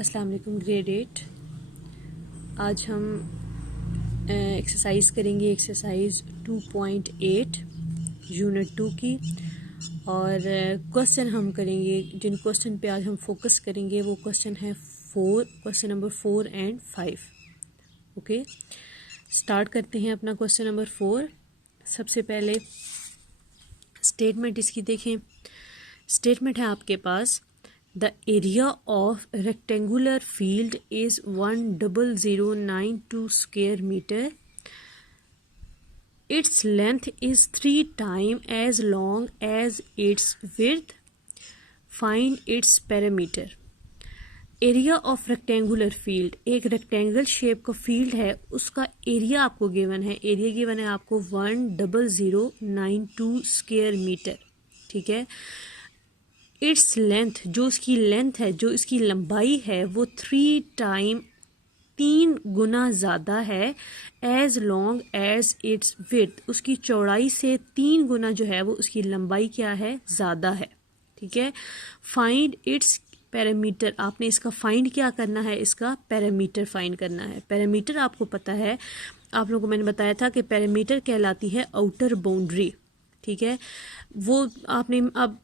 अस्सलाम वालेकुम ग्रेड 8। आज हम एक्सरसाइज करेंगे एक्सरसाइज 2.8 यूनिट 2 की। और क्वेश्चन हम करेंगे, जिन क्वेश्चन पे आज हम फोकस करेंगे वो क्वेश्चन है question number 4 and 5। Okay, start करते हैं अपना क्वेश्चन नंबर 4। सबसे पहले स्टेटमेंट इसकी देखें। स्टेटमेंट है आपके पास, The area of rectangular field is 10092 square meter. Its length is 3 times as long as its width. Find its perimeter. Area of rectangular field, एक रेक्टेंगल शेप का फील्ड है, उसका एरिया आपको गिवन है। एरिया गिवन है आपको 10092 square metre. ठीक है। इट्स लेंथ, जो इसकी लेंथ है, जो इसकी लंबाई है, वो 3 गुना ज़्यादा है as long as its width. उसकी चौड़ाई से 3 गुना जो है वो उसकी लंबाई क्या है, ज़्यादा है। ठीक है। फाइंड इट्स पैरामीटर, आपने इसका फाइंड क्या करना है, इसका पैरामीटर फाइंड करना है। पैरामीटर आपको पता है, आप लोगों को मैंने बताया था कि पैरामीटर कहलाती है आउटर बाउंड्री। ठीक है। वो आपने अब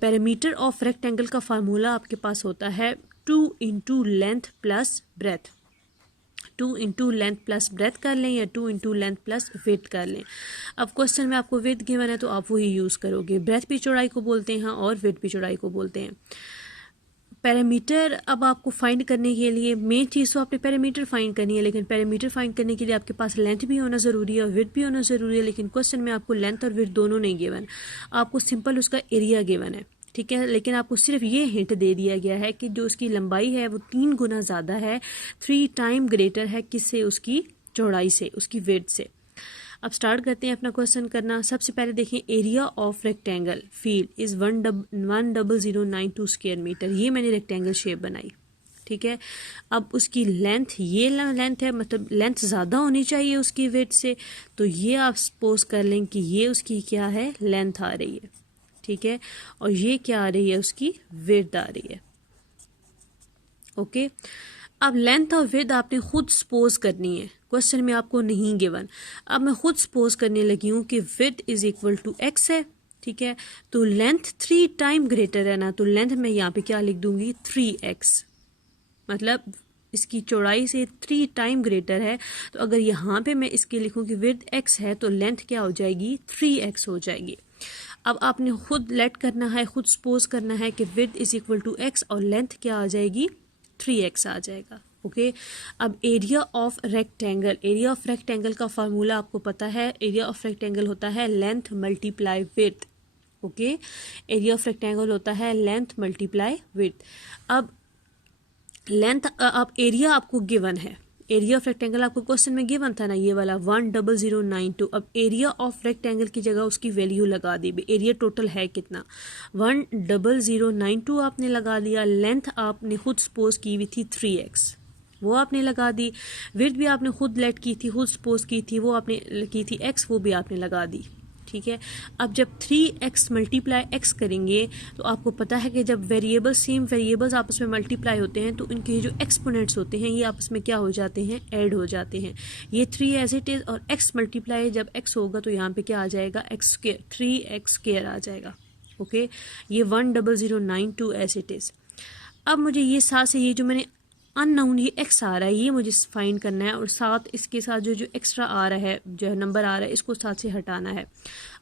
पैरामीटर ऑफ रेक्टेंगल का फार्मूला आपके पास होता है 2 into length plus breadth. 2 into length plus breadth कर लें या 2 इंटू लेंथ प्लस विड्थ कर लें। अब क्वेश्चन में आपको विड्थ गिवन है तो आप वही यूज़ करोगे। ब्रेथ भी चौड़ाई को बोलते हैं और विड्थ भी चौड़ाई को बोलते हैं। पैरामीटर अब आपको फाइंड करने के लिए मेन चीज़ तो आपने पैरामीटर फाइंड करनी है, लेकिन पैरामीटर फाइंड करने के लिए आपके पास लेंथ भी होना ज़रूरी है और विड्थ भी होना ज़रूरी है। लेकिन क्वेश्चन में आपको लेंथ और विड्थ दोनों नहीं गिवन, आपको सिंपल उसका एरिया गिवन है। ठीक है। लेकिन आपको सिर्फ ये हिंट दे दिया गया है कि जो उसकी लंबाई है वो 3 गुना ज़्यादा है, 3 टाइम ग्रेटर है किससे, उसकी चौड़ाई से, उसकी विड्थ से। अब स्टार्ट करते हैं अपना क्वेश्चन करना। सबसे पहले देखें, area of rectangle field is 10092 square metre. ये मैंने रेक्टेंगल शेप बनाई। ठीक है। अब उसकी लेंथ, ये लेंथ है, मतलब लेंथ ज़्यादा होनी चाहिए उसकी विड्थ से, तो ये आप सपोज कर लें कि ये उसकी क्या है, लेंथ आ रही है। ठीक है। और ये क्या आ रही है, उसकी विड्थ आ रही है। ओके। अब लेंथ और विड्थ आपने खुद सपोज करनी है, क्वेश्चन में आपको नहीं गिवन। अब मैं खुद सपोज करने लगी हूँ कि width is equal to X है। ठीक है। तो लेंथ 3 टाइम ग्रेटर है ना, तो लेंथ में यहाँ पे क्या लिख दूंगी, 3x, मतलब इसकी चौड़ाई से 3 टाइम ग्रेटर है। तो अगर यहाँ पे मैं इसके लिखूँ कि विड्थ x है तो लेंथ क्या हो जाएगी, 3x हो जाएगी। अब आपने खुद लेट करना है, खुद सपोज करना है कि width is equal to x और लेंथ क्या आ जाएगी, 3x आ जाएगा। ओके। अब area of rectangle, area of rectangle का फार्मूला आपको पता है। एरिया ऑफ रेक्टेंगल होता है length multiply width. Okay. Area of rectangle होता है लेंथ मल्टीप्लाई विड्थ। अब लेंथ, अब एरिया आपको गिवन है, एरिया ऑफ रेक्टेंगल आपको क्वेश्चन में गिवन था ना, ये वाला 10092। अब एरिया ऑफ रेक्टेंगल की जगह उसकी वैल्यू लगा दी। एरिया टोटल है कितना, 10092 आपने लगा दिया। लेंथ आपने खुद सपोज की हुई थी 3x, वो आपने लगा दी। विड्थ भी आपने खुद लेट की थी, खुद सपोज की थी, वो आपने की थी x, वो भी आपने लगा दी। ठीक है। अब जब 3x मल्टीप्लाई x करेंगे तो आपको पता है कि जब वेरिएबल्स, सेम वेरिएबल्स आपस में मल्टीप्लाई होते हैं तो इनके जो एक्सपोनेंट्स होते हैं ये आपस में क्या हो जाते हैं, ऐड हो जाते हैं। ये 3 एज इट इज़ और x मल्टीप्लाई जब x होगा तो यहाँ पे क्या आ जाएगा, x स्क्वायर, 3x स्क्वायर आ जाएगा। ओके। ये 10092 एज इट इज़। अब मुझे ये साथ से ये जो मैंने अननोन ये x आ रहा है ये मुझे फाइंड करना है, और साथ इसके साथ जो एक्स्ट्रा आ रहा है, जो नंबर आ रहा है, इसको साथ से हटाना है।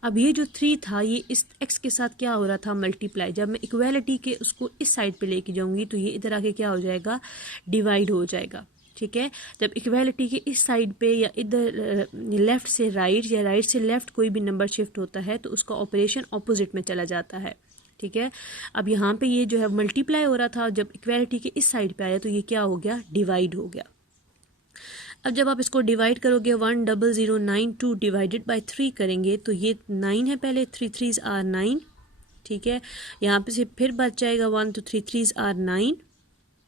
अब ये जो 3 था ये इस x के साथ क्या हो रहा था, मल्टीप्लाई। जब मैं इक्वालिटी के उसको इस साइड पे लेके जाऊंगी तो ये इधर आके क्या हो जाएगा, डिवाइड हो जाएगा। ठीक है। जब इक्वालिटी के इस साइड पे या इधर लेफ्ट से राइट या राइट से लेफ्ट कोई भी नंबर शिफ्ट होता है तो उसका ऑपरेशन ऑपोजिट में चला जाता है। ठीक है। अब यहाँ पे ये जो है मल्टीप्लाई हो रहा था, जब इक्वालिटी के इस साइड पे आया तो ये क्या हो गया, डिवाइड हो गया। अब जब आप इसको डिवाइड करोगे 10092 डिवाइडेड बाय 3 करेंगे तो ये 9 है, पहले 3 3s आर 9। ठीक है। यहाँ पे से फिर बच जाएगा 1, तो 3 3s आर 9।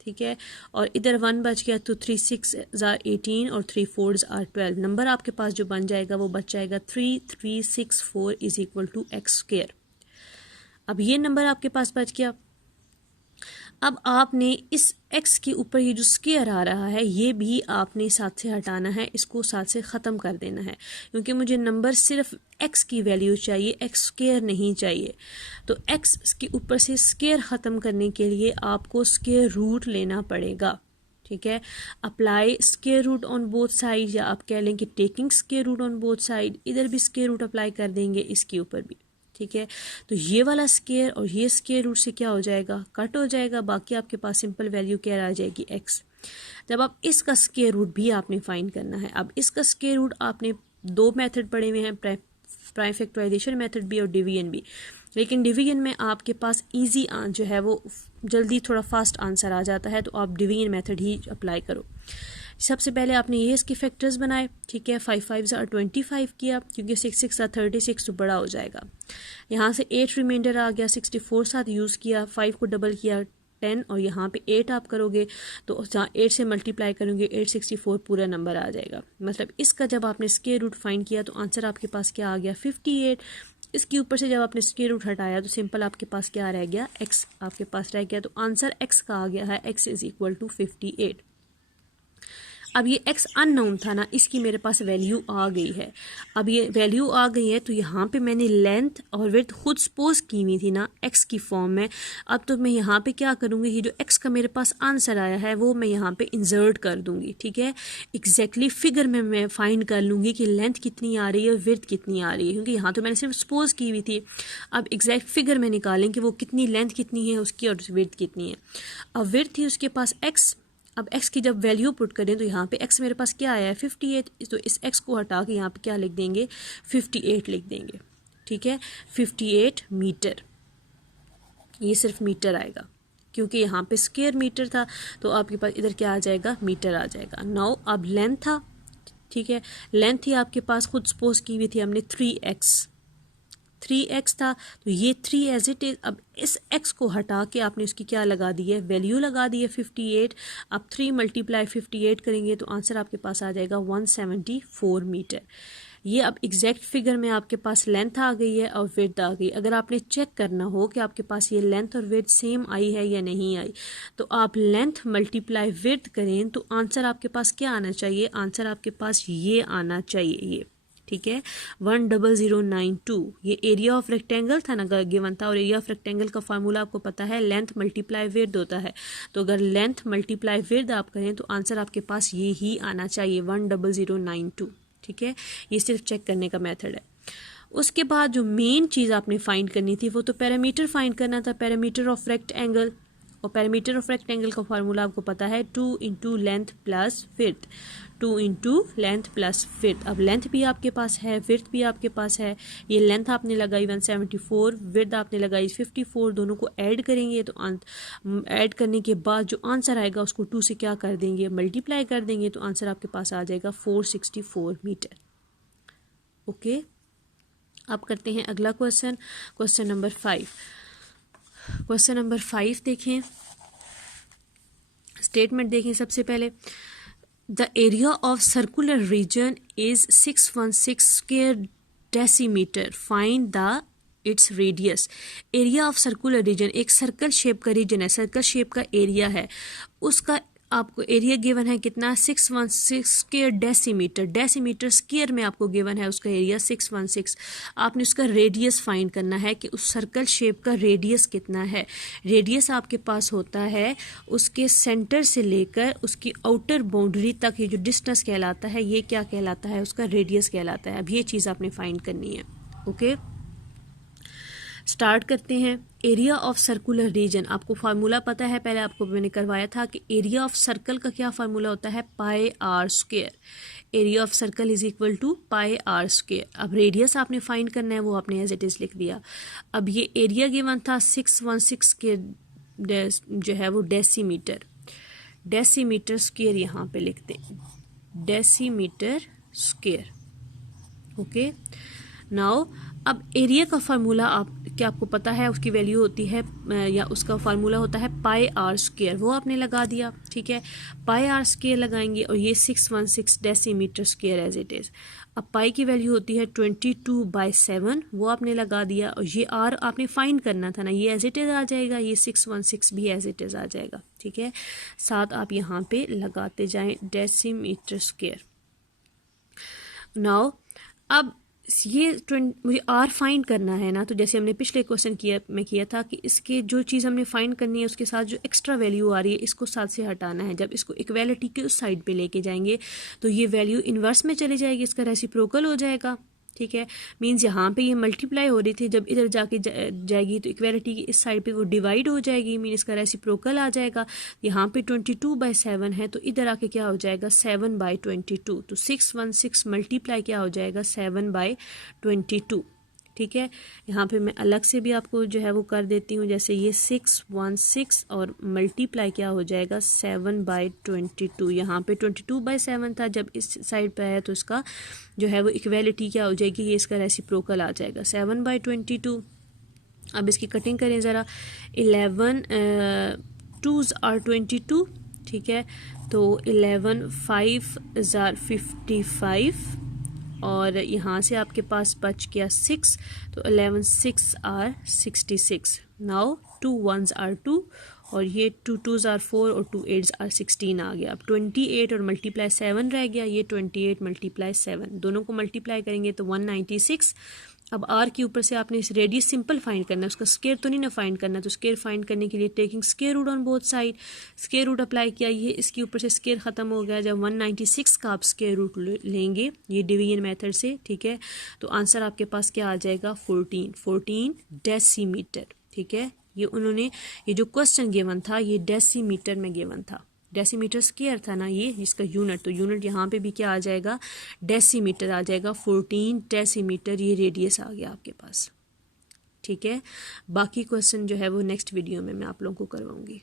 ठीक है। और इधर 1 बच गया तो 3 6s आर 18 और 3 4s आर 12। नंबर आपके पास जो बन जाएगा वो बच जाएगा 3364 is equal to x square. अब ये नंबर आपके पास बच गया। अब आपने इस x के ऊपर ये जो स्क्वायर आ रहा है ये भी आपने साथ से हटाना है, इसको साथ से ख़त्म कर देना है, क्योंकि मुझे नंबर सिर्फ x की वैल्यू चाहिए, x स्क्वायर नहीं चाहिए। तो x के ऊपर से स्क्वायर ख़त्म करने के लिए आपको स्क्वायर रूट लेना पड़ेगा, ठीक है। Apply square root on both side, या आप कह लें कि taking square root on both side, इधर भी स्क्वायर रूट अप्लाई कर देंगे, इसके ऊपर भी, ठीक है। तो ये वाला स्क्वायर और ये स्क्वायर रूट से क्या हो जाएगा, कट हो जाएगा, बाकी आपके पास सिंपल वैल्यू क्या आ जाएगी, x। जब आप इसका स्क्वायर रूट भी आपने फाइंड करना है। अब इसका स्क्वायर रूट आपने दो मेथड पढ़े हुए हैं, प्राइम फैक्टराइजेशन मेथड भी और डिवीजन भी, लेकिन डिवीजन में आपके पास इजी जो है वो जल्दी थोड़ा फास्ट आंसर आ जाता है, तो आप डिवीजन मेथड ही अप्लाई करो। सबसे पहले आपने ये इसके फैक्टर्स बनाए, ठीक है। 5 5 ज़ा 25 किया, क्योंकि 6 6 ज़ा 36 तो बड़ा हो जाएगा। यहाँ से 8 रिमाइंडर आ गया, 64 साथ यूज़ किया, 5 को डबल किया 10, और यहाँ पे 8 आप करोगे तो जहाँ 8 से मल्टीप्लाई करोगे 864 पूरा नंबर आ जाएगा। मतलब इसका जब आपने स्क्वायर रूट फाइंड किया तो आंसर आपके पास क्या आ गया, 58। इसके ऊपर से जब आपने स्क्वायर रूट हटाया तो सिंपल आपके पास क्या रह गया, x आपके पास रह गया। तो आंसर x का आ गया है, x इज इक्वल टू 58। अब ये x अननोन था ना, इसकी मेरे पास वैल्यू आ गई है। अब ये वैल्यू आ गई है तो यहाँ पे मैंने लेंथ और विड्थ खुद सपोज की हुई थी ना x की फॉर्म में। अब तो मैं यहाँ पे क्या करूँगी, ये जो x का मेरे पास आंसर आया है वो मैं यहाँ पे इंसर्ट कर दूँगी, ठीक है। एग्जैक्टली फिगर में मैं फाइंड कर लूँगी कि लेंथ कितनी आ रही है और विड्थ कितनी आ रही है, क्योंकि यहाँ तो मैंने सिर्फ सपोज की हुई थी। अब एग्जैक्ट फिगर में निकालें कि वो कितनी लेंथ कितनी है उसकी और विड्थ कितनी है। अब विड्थ थी उसके पास x। अब x की जब वैल्यू पुट करें तो यहाँ पे x मेरे पास क्या आया है, 58। तो इस x को हटा के यहाँ पे क्या लिख देंगे, 58 लिख देंगे, ठीक है। 58 मीटर, ये सिर्फ मीटर आएगा, क्योंकि यहाँ पे स्क्वायर मीटर था तो आपके पास इधर क्या आ जाएगा, मीटर आ जाएगा। नाउ अब लेंथ था, ठीक है। लेंथ ही आपके पास खुद सपोज की हुई थी हमने 3x था, तो ये 3 एज इट इज़। अब इस x को हटा के आपने उसकी क्या लगा दी है, वैल्यू लगा दी है 58। अब 3 मल्टीप्लाई 58 करेंगे तो आंसर आपके पास आ जाएगा 174 मीटर। ये अब एग्जैक्ट फिगर में आपके पास लेंथ आ गई है और विड्थ आ गई। अगर आपने चेक करना हो कि आपके पास ये लेंथ और विड्थ सेम आई है या नहीं आई, तो आप लेंथ मल्टीप्लाई विड्थ करें तो आंसर आपके पास क्या आना चाहिए, आंसर आपके पास ये आना चाहिए, ये, ठीक है, 10092। ये एरिया ऑफ रेक्टेंगल था ना गिवन था, और एरिया ऑफ रेक्टेंगल का फार्मूला आपको पता है, लेंथ मल्टीप्लाई विड्थ होता है। तो अगर लेंथ मल्टीप्लाई विड्थ आप करें तो आंसर आपके पास ये ही आना चाहिए, 10092, ठीक है। ये सिर्फ चेक करने का मेथड है। उसके बाद जो मेन चीज़ आपने फाइंड करनी थी वो तो पैरामीटर फाइंड करना था, पैरामीटर ऑफ रेक्टेंगल। और पैरामीटर ऑफ रेक्टेंगल का फार्मूला आपको पता है 2 into length plus width, 2 into length plus width. अब लेंथ भी आपके पास है, विड्थ भी आपके पास है। ये लेंथ आपने लगाई 174, विड्थ आपने लगाई 54, दोनों को ऐड करेंगे तो ऐड करने के बाद जो आंसर आएगा उसको 2 से क्या कर देंगे, मल्टीप्लाई कर देंगे, तो आंसर आपके पास आ जाएगा 464 मीटर। ओके, अब करते हैं अगला question, question number 5। Question number 5 देखें, स्टेटमेंट देखें सबसे पहले। The area of circular region is 616 square decimetre, find the its radius. Area of circular region, एक सर्कल शेप का रीजन है, सर्कल शेप का एरिया है, उसका आपको एरिया गिवन है कितना, 616 स्क्वायर डेसीमीटर। डेसीमीटर स्क्वायर में आपको गिवन है उसका एरिया 616। आपने उसका रेडियस फाइंड करना है कि उस सर्कल शेप का रेडियस कितना है। रेडियस आपके पास होता है उसके सेंटर से लेकर उसकी आउटर बाउंड्री तक, ये जो डिस्टेंस कहलाता है ये क्या कहलाता है, उसका रेडियस कहलाता है। अब ये चीज़ आपने फाइंड करनी है। ओके, स्टार्ट करते हैं। एरिया ऑफ सर्कुलर रीजन, आपको फार्मूला पता है, पहले आपको मैंने करवाया था कि एरिया ऑफ सर्कल का क्या फार्मूला होता है, pi R square. Area of circle is equal to pi R square. अब रेडियस आपने फाइंड करना है, वो आपने एज इट इज लिख दिया। अब ये एरिया गिवन था 616 के जो है वो डेसीमीटर, डेसीमीटर स्क्वायर यहाँ पे लिखते हैं, डेसीमीटर स्क्वायर। ओके, नाउ अब एरिया का फार्मूला आपको पता है, उसकी वैल्यू होती है या उसका फार्मूला होता है पाई आर स्क्वायर, वो आपने लगा दिया, ठीक है। पाई आर स्क्वायर लगाएंगे और ये 616 decimetre square as it is. अब पाई की वैल्यू होती है 22/7, वो आपने लगा दिया, और ये आर आपने फाइंड करना था ना, ये एज इट इज़ आ जाएगा, ये 616 भी एज इट इज़ आ जाएगा, ठीक है। साथ आप यहाँ पे लगाते जाएं डेसीमीटर स्क्वायर। नाउ अब ये मुझे आर फाइंड करना है ना, तो जैसे हमने पिछले क्वेश्चन में किया था कि इसके जो चीज़ हमने फाइंड करनी है उसके साथ जो एक्स्ट्रा वैल्यू आ रही है इसको साथ से हटाना है। जब इसको इक्वालिटी के उस साइड पे लेके जाएंगे तो ये वैल्यू इन्वर्स में चली जाएगी, इसका रेसिप्रोकल हो जाएगा, ठीक है। मींस यहाँ पे ये मल्टीप्लाई हो रही थी, जब इधर जाके जाएगी तो इक्वालिटी की इस साइड पे वो डिवाइड हो जाएगी, मीन इसका रेसिप्रोकल आ जाएगा। यहाँ पे 22/7 है तो इधर आके क्या हो जाएगा 7/22, तो 616 मल्टीप्लाई क्या हो जाएगा 7/22, ठीक है। यहाँ पे मैं अलग से भी आपको जो है वो कर देती हूँ, जैसे ये 616 और मल्टीप्लाई क्या हो जाएगा 7/22। यहाँ पे 22/7 था, जब इस साइड पे आया तो इसका जो है वो इक्वालिटी क्या हो जाएगी, ये इसका रेसिप्रोकल आ जाएगा 7/22। अब इसकी कटिंग करें ज़रा, 11 2s are 22, ठीक है। तो 11 5 are 55 और यहाँ से आपके पास बच गया 6, तो 11 6 are 66। नाउ 2 1s are 2 और ये 2 2s are 4 और 2 8s are 16 आ गया। अब 28 और मल्टीप्लाई 7 रह गया, ये 28 मल्टीप्लाई 7, दोनों को मल्टीप्लाई करेंगे तो 196। अब आर के ऊपर से आपने इस रेडियस सिंपल फाइंड करना है, उसका स्क्वायर तो नहीं ना फाइंड करना, तो स्क्वायर फाइंड करने के लिए taking square root on both side, square root apply किया, ये इसके ऊपर से स्क्वायर ख़त्म हो गया। जब 196 का आप स्क्वायर रूट लेंगे ये डिवीजन मेथड से, ठीक है, तो आंसर आपके पास क्या आ जाएगा 14 डेसीमीटर, ठीक है। ये उन्होंने ये जो क्वेश्चन गिवन था ये डेसीमीटर में गिवन था, डेसीमीटर स्क्वायर था ना ये इसका यूनिट, तो यूनिट यहाँ पे भी क्या आ जाएगा डेसीमीटर आ जाएगा। 14 डेसीमीटर ये रेडियस आ गया आपके पास, ठीक है। बाकी क्वेश्चन जो है वो नेक्स्ट वीडियो में मैं आप लोगों को करवाऊंगी।